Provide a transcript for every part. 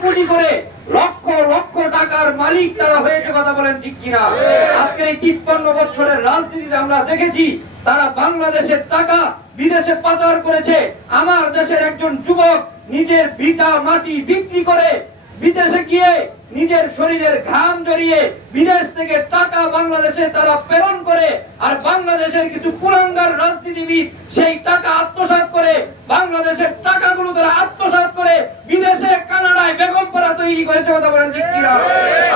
পুঁজি করে লক্ষ লক্ষ টাকার মালিক তারা হয়েছে, কথা বলেন ঠিক কিনা? আজকের এই 53 বছরের রাজনীতিতে আমরা দেখেছি তারা বাংলাদেশের টাকা বিদেশে পাচার করেছে। আমার দেশের একজন যুবক নিজের ভিটা মাটি বিক্রি করে বিদেশে গিয়ে নিজের শরীরের ঘাম জড়িয়ে বিদেশ থেকে টাকা বাংলাদেশে তারা প্রেরণ করে, আর বাংলাদেশের কিছু কুলাঙ্গার রাজনীতিবিদ সেই টাকা আত্মসাৎ করে, বাংলাদেশের টাকাগুলো তারা আত্মসাৎ করে বিদেশে কানাডায় বেগমপাড়া তৈরি করেছে, কথা বলেন ঠিক কিনা?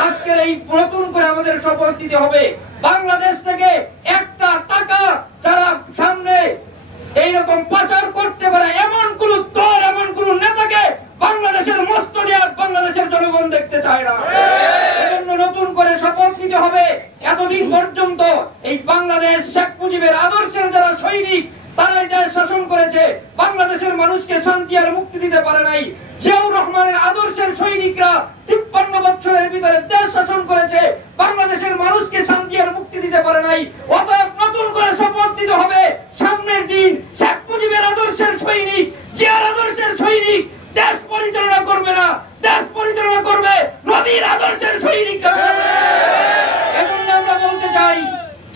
আজকের এই নতুন করে আমাদের শপথ নিতে হবে, বাংলাদেশ থেকে একটা টাকা যারা সামনে এইরকম পাচার করতে পারে এমন কোন দল, এমন কোন নেতাকে বাংলাদেশের মস্তদিয়াত বাংলাদেশের জনগণ দেখতে চায় না। এজন্য নতুন করে শপথ নিতে হবে। এতদিন পর্যন্ত এই বাংলাদেশ শেখ মুজিবের আদর্শের যারা সৈনিক তারাই দেশ শাসন করেছে, বাংলাদেশের মানুষকে শান্তি আর মুক্তি দিতে পারে নাই। জিয়াউর রহমানের আদর্শের সৈনিকরা 53 বছরের ভিতরে দেশ শাসন করেছে, বাংলাদেশের মানুষকে শান্তি আর মুক্তি দিতে পারে নাই। অতএব নতুন করে শপথ নিতে হবে, সামনের দিন শেখ মুজিবের আদর্শের সৈনিক, জিয়ার আদর্শের সৈনিক দেশ পরিচালনা করবে না, দেশ পরিচালনা করবে নবীর আদর্শের সৈনিকরা। এজন্য আমরা বলতে চাই,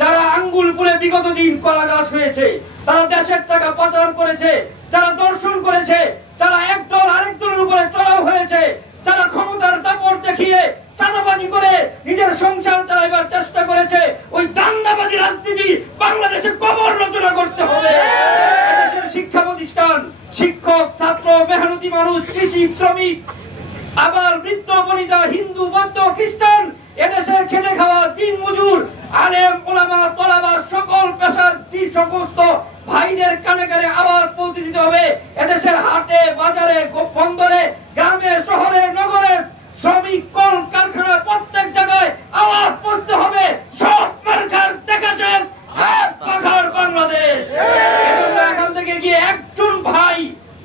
যারা আঙ্গুল ফুলে বিগত দিন কলা গাছ হয়েছে, তারা দেশের টাকা পাচার করেছে, যারা দর্শন করেছে, যারা একদল আরেক দলের উপরে চড়াও হয়েছে, যারা ক্ষমতার দাপট দেখিয়ে চাঁদাবাজি করে নিজের সংসার চালাইবার চেষ্টা করেছে, ওই দাঙ্গাবাজি রাজনীতি বাংলাদেশে কবর রচনা করতে হবে। দেশের শিক্ষা প্রতিষ্ঠান, শিক্ষক, ছাত্র, মেহনতি মানুষ, কৃষি শ্রমিক, আবার বৃদ্ধ বনিতা, হিন্দু, বৌদ্ধ, খ্রিস্টান, এদেশে খেটে খাওয়া দিন মজুর, আলেম, ওলামা, তলাবা, সকল পেশার সমস্ত ভাইদের কানে কানে আওয়াজ পৌঁছে দিতে হবে। এদেশের হাটে, বাজারে, বন্দরে, গ্রামে, শহরে, নগরে, শ্রমিক, কল কারখানা, প্রত্যেক জায়গায় আওয়াজ পৌঁছতে হবে। সব মার্কার দেখাছেন পাখার বাংলাদেশ। এখান থেকে গিয়ে একজন ভাই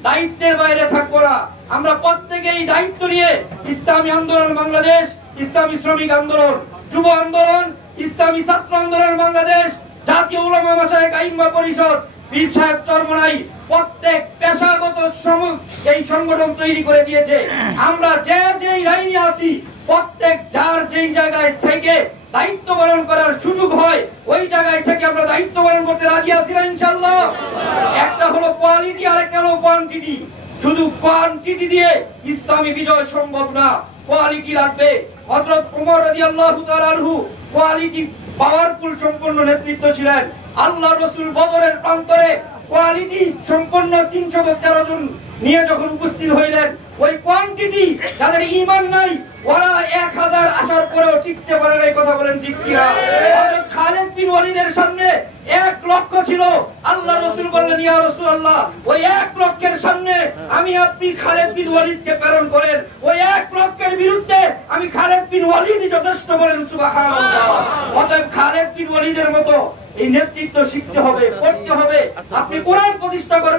দায়িত্বের বাইরে থাকবো না। আমরা প্রত্যেকেই দায়িত্ব নিয়ে ইসলামী আন্দোলন বাংলাদেশ, ইসলামী শ্রমিক আন্দোলন, যুব আন্দোলন, ইসলামী ছাত্র আন্দোলন বাংলাদেশ, জাতীয় উলামা মাশায়েখ আইম্মা পরিষদ, পীর সাহেব চরমনাই, প্রত্যেক পেশাগত শ্রমিক এই সংগঠন তৈরি করে দিয়েছে। আমরা যে লাইনে আছি, প্রত্যেক যার যেই জায়গায় থেকে দায়িত্ব পালন করার সুযোগ হয় ওই জায়গায় থেকে আমরা দায়িত্ব পালন করতে রাজি আছি না ইনশাআল্লাহ? একটা হলো কোয়ালিটি আর একটা হলো কোয়ান্টিটি। শুধু কোয়ান্টিটি দিয়ে ইসলামী বিজয় সম্ভব না, কোয়ালিটি লাগবে। হযরত ওমর রাদিয়াল্লাহু তাআলা আনহু কোয়ালিটি পাওয়ারফুল সম্পন্ন নেতৃত্ব ছিলেন। আল্লাহর রাসূল বদরের প্রান্তরে কোয়ালিটি সম্পন্ন 313 জন নিয়ে যখন উপস্থিত হইলেন, ওই কোয়ান্টিটি যাদের ঈমান নাই ওরা 1000 আসার পরেও টিকতে পারে না, কথা বলেন ঠিক কিনা? হযরত খালিদ বিন ওয়ালিদের সামনে 1 লক্ষ ছিল। আল্লাহর রাসূল বললেন, ইয়া রাসূলুল্লাহ, ওই 1 লক্ষের সামনে আমি আপনি খালিদ বিন ওয়ালিদকে প্রেরণ করেন, ওই 1 লক্ষের বিরুদ্ধে আমি খালিদ বিন ওয়ালিদই যথেষ্ট, বলেন সুবহানাল্লাহ। অতএব খালিদ বিন ওয়ালিদের মতো এই নেতৃত্ব শিখতে হবে, করতে হবে। আপনি কোরআন প্রতিষ্ঠা করেন।